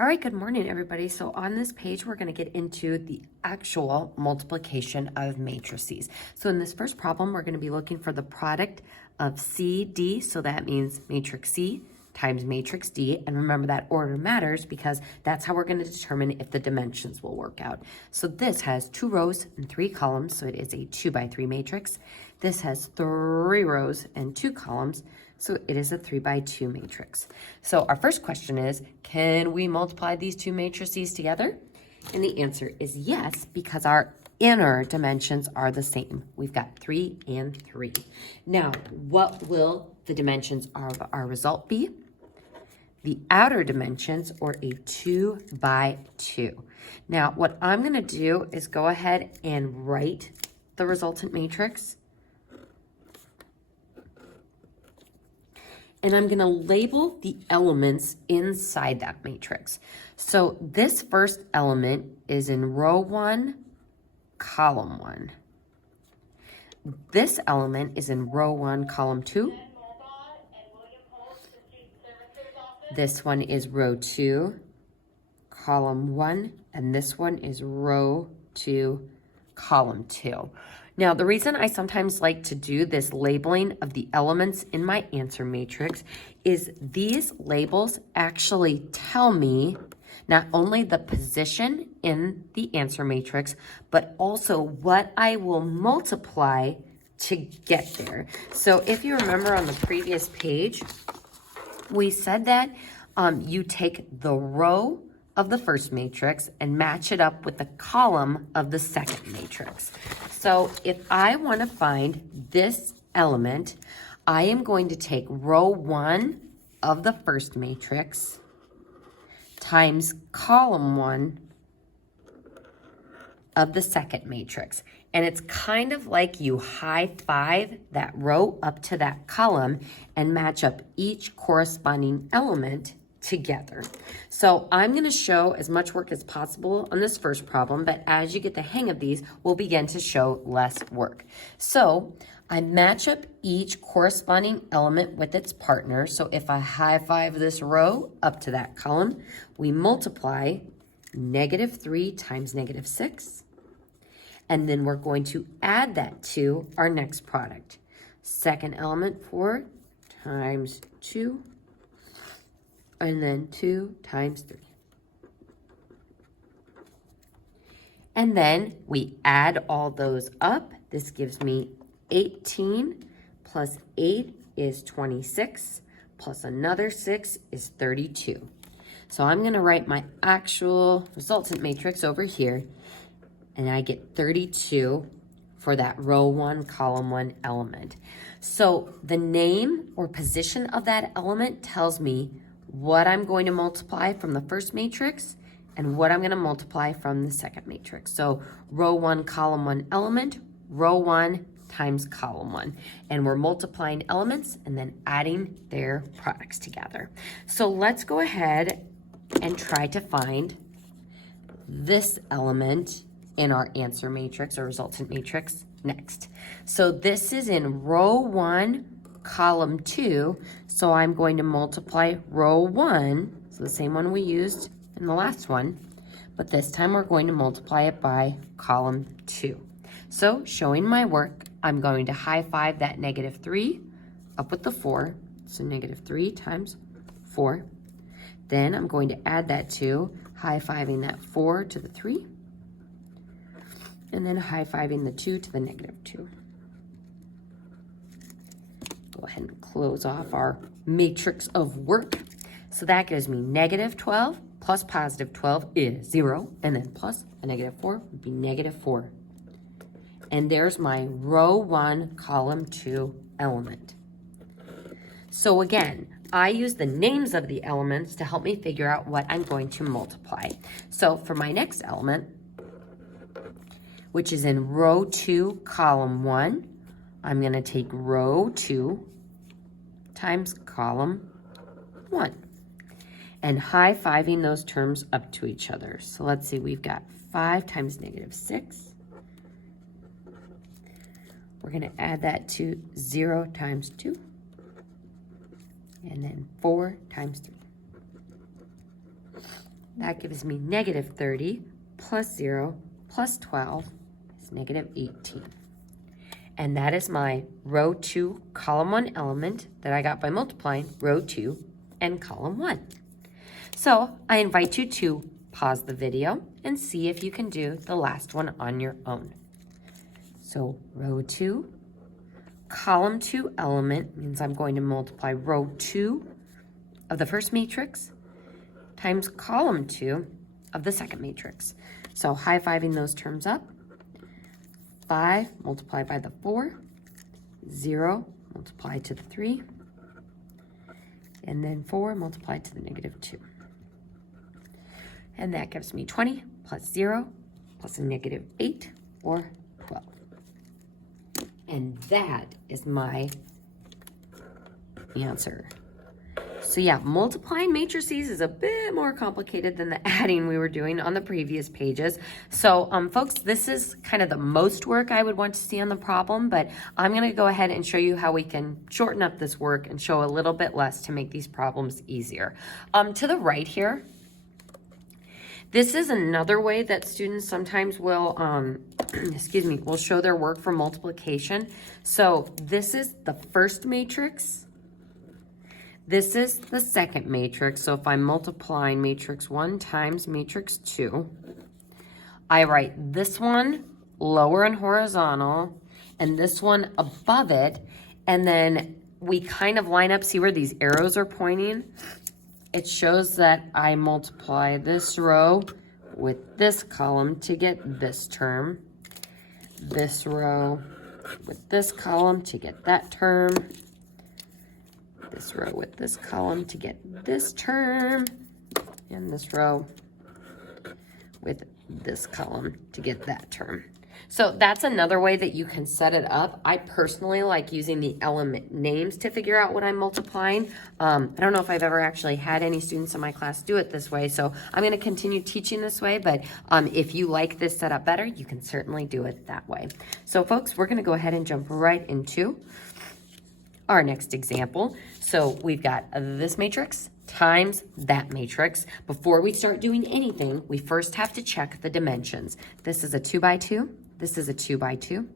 All right, good morning, everybody. So on this page, we're going to get into the actual multiplication of matrices. So in this first problem, we're going to be looking for the product of CD. So that means matrix C times matrix D. And remember that order matters because that's how we're going to determine if the dimensions will work out. So this has 2 rows and 3 columns. So it is a 2 by 3 matrix. This has 3 rows and 2 columns. So it is a 3 by 2 matrix. So our first question is, can we multiply these 2 matrices together? And the answer is yes, because our inner dimensions are the same. We've got 3 and 3. Now, what will the dimensions of our result be? The outer dimensions, or a 2 by 2. Now, what I'm going to do is go ahead and write the resultant matrix. And I'm going to label the elements inside that matrix. So this first element is in row 1, column 1. This element is in row 1, column 2. This one is row 2, column 1, and this one is row 2, column 2. Now, the reason I sometimes like to do this labeling of the elements in my answer matrix is these labels actually tell me not only the position in the answer matrix, but also what I will multiply to get there. So if you remember on the previous page, we said that you take the row of the first matrix and match it up with the column of the second matrix. So if I want to find this element, I am going to take row 1 of the first matrix times column 1 of the second matrix. And it's kind of like you high five that row up to that column and match up each corresponding element together. So I'm going to show as much work as possible on this first problem, but as you get the hang of these, we'll begin to show less work. So I match up each corresponding element with its partner. So if I high five this row up to that column, we multiply -3 times -6. And then we're going to add that to our next product. Second element, 4 times 2, and then 2 times 3. And then we add all those up. This gives me 18 plus 8 is 26, plus another 6 is 32. So I'm going to write my actual resultant matrix over here, and I get 32 for that row 1, column 1 element. So the name or position of that element tells me what I'm going to multiply from the first matrix and what I'm going to multiply from the second matrix. So row 1, column 1 element, row 1 times column 1. And we're multiplying elements and then adding their products together. So let's go ahead and try to find this element in our answer matrix or resultant matrix next. So this is in row 1, column 2. So I'm going to multiply row 1, so the same one we used in the last one, but this time we're going to multiply it by column 2. So showing my work, I'm going to high five that -3 up with the 4. So -3 times 4. Then I'm going to add that to high fiving that 4 to the 3. And then high fiving the 2 to the -2. Go ahead and close off our matrix of work. So that gives me -12 plus +12 is 0. And then plus a -4 would be -4. And there's my row 1, column 2 element. So again, I use the names of the elements to help me figure out what I'm going to multiply. So for my next element, which is in row 2, column 1, I'm going to take row 2 times column 1 and high fiving those terms up to each other. So let's see, we've got 5 times -6. We're going to add that to 0 times 2. And then 4 times 3. that gives me negative 30 plus 0 plus 12 is negative 18. And that is my row 2, column 1 element that I got by multiplying row 2 and column 1. So I invite you to pause the video and see if you can do the last one on your own. So row 2, column 2 element means I'm going to multiply row 2 of the first matrix times column 2 of the second matrix. So high-fiving those terms up. 5 multiplied by the 4, 0 multiplied to the 3, and then 4 multiplied to the negative 2. And that gives me 20 plus 0 plus a negative 8, or 12. And that is my answer. So yeah, multiplying matrices is a bit more complicated than the adding we were doing on the previous pages. So folks, this is kind of the most work I would want to see on the problem, but I'm gonna go ahead and show you how we can shorten up this work and show a little bit less to make these problems easier. To the right here, this is another way that students sometimes will, will show their work for multiplication. So this is the first matrix. This is the second matrix. So if I'm multiplying matrix 1 times matrix 2, I write this one lower and horizontal and this one above it. And then we kind of line up, see where these arrows are pointing? It shows that I multiply this row with this column to get this term, this row with this column to get that term, this row with this column to get this term, and this row with this column to get that term. So that's another way that you can set it up. I personally like using the element names to figure out what I'm multiplying. I don't know if I've ever actually had any students in my class do it this way, so I'm going to continue teaching this way, but if you like this setup better, you can certainly do it that way. So folks, we're going to go ahead and jump right into our next example. So we've got this matrix times that matrix. Before we start doing anything, we first have to check the dimensions. This is a 2 by 2. This is a 2 by 2.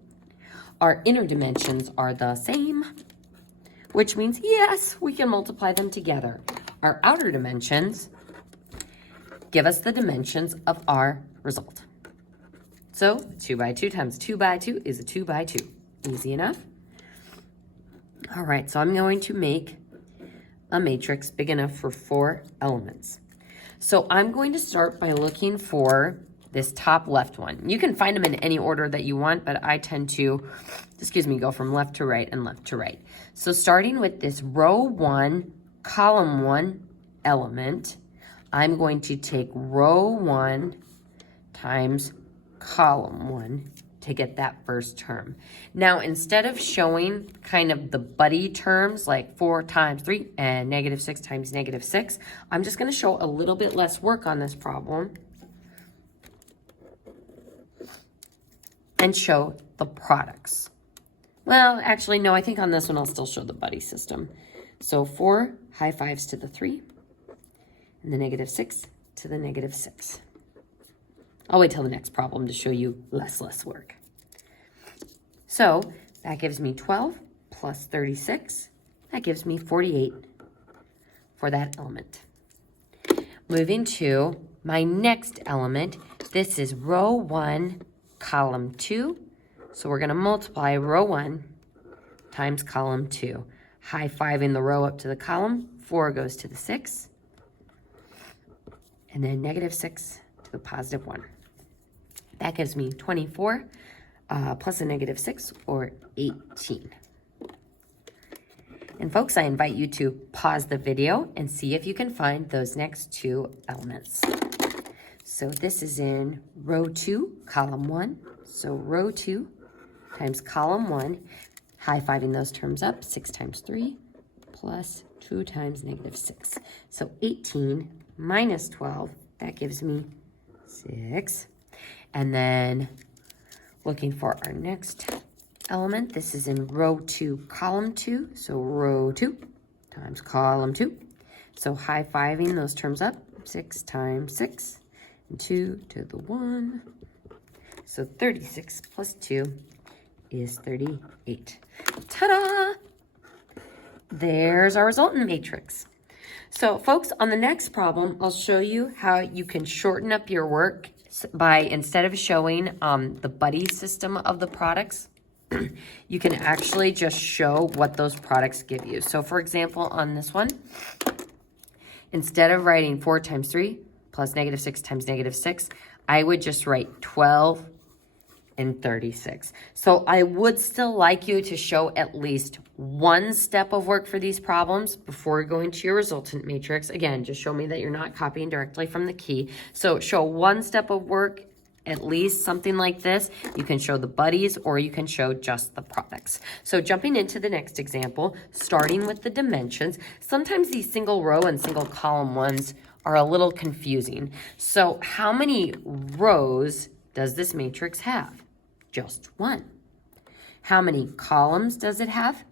Our inner dimensions are the same, which means, yes, we can multiply them together. Our outer dimensions give us the dimensions of our result. So 2 by 2 times 2 by 2 is a 2 by 2. Easy enough. All right, so I'm going to make a matrix big enough for 4 elements. So I'm going to start by looking for this top left one. You can find them in any order that you want, but I tend to, go from left to right and left to right. So starting with this row 1, column 1 element, I'm going to take row 1 times column 1 to get that first term. Now, instead of showing kind of the buddy terms like 4 times 3 and negative 6 times negative 6, I'm just going to show a little bit less work on this problem and show the products. Well, actually, no, I think on this one I'll still show the buddy system. So 4 high fives to the 3 and the negative 6 to the negative 6. I'll wait till the next problem to show you less work. So that gives me 12 plus 36. That gives me 48 for that element. Moving to my next element, this is row 1, column 2. So we're going to multiply row 1 times column 2. High-fiving the row up to the column. 4 goes to the 6. And then negative 6 to the positive 1. That gives me 24 plus a negative 6, or 18. And folks, I invite you to pause the video and see if you can find those next 2 elements. So this is in row 2, column 1. So row 2 times column 1, high-fiving those terms up, 6 times 3 plus 2 times negative 6. So 18 minus 12, that gives me 6. And then looking for our next element, this is in row 2, column 2. So row 2 times column 2. So high-fiving those terms up, 6 times 6, and 2 to the 1. So 36 plus 2 is 38. Ta-da! There's our resultant matrix. So folks, on the next problem, I'll show you how you can shorten up your work by, instead of showing the buddy system of the products, you can actually just show what those products give you. So for example, on this one, instead of writing 4 times 3 plus -6 times -6, I would just write 12 and 36. So I would still like you to show at least one step of work for these problems before going to your resultant matrix. Again, just show me that you're not copying directly from the key. So show one step of work, at least something like this. You can show the buddies or you can show just the products. So jumping into the next example, starting with the dimensions, sometimes these single row and single column ones are a little confusing. So how many rows does this matrix have? Just one. How many columns does it have?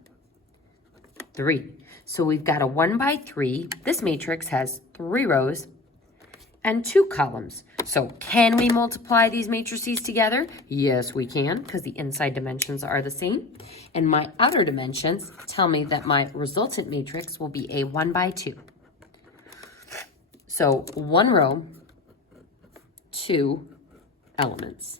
3. So we've got a 1 by 3. This matrix has 3 rows and 2 columns. So can we multiply these matrices together? Yes, we can, because the inside dimensions are the same. And my outer dimensions tell me that my resultant matrix will be a 1 by 2. So 1 row, 2 elements.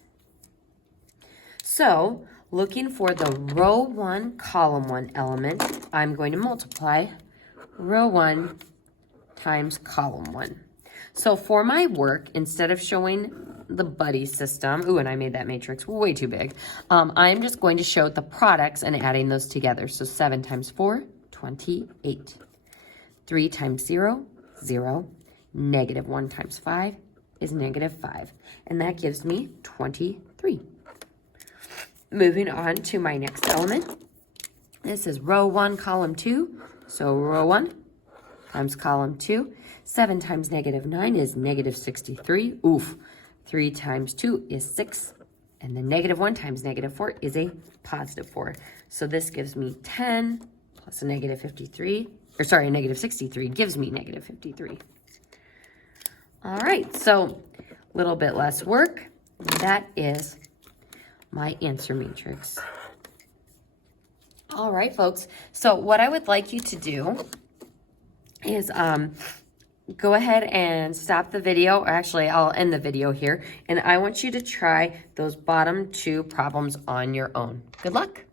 So looking for the row 1, column 1 element, I'm going to multiply row 1 times column 1. So for my work, instead of showing the buddy system, ooh, and I made that matrix way too big, I'm just going to show the products and adding those together. So 7 times 4, 28. 3 times 0, 0. -1 times 5 is -5. And that gives me 23. Moving on to my next element. This is row 1, column 2. So row 1 times column 2. 7 times -9 is -63. Oof. 3 times 2 is 6. And then -1 times -4 is a +4. So this gives me 10 plus a -53. Or sorry, a -63 gives me -53. All right, so a little bit less work. That is my answer matrix. All right, folks. So what I would like you to do is go ahead and stop the video. Or actually, I'll end the video here. And I want you to try those bottom 2 problems on your own. Good luck.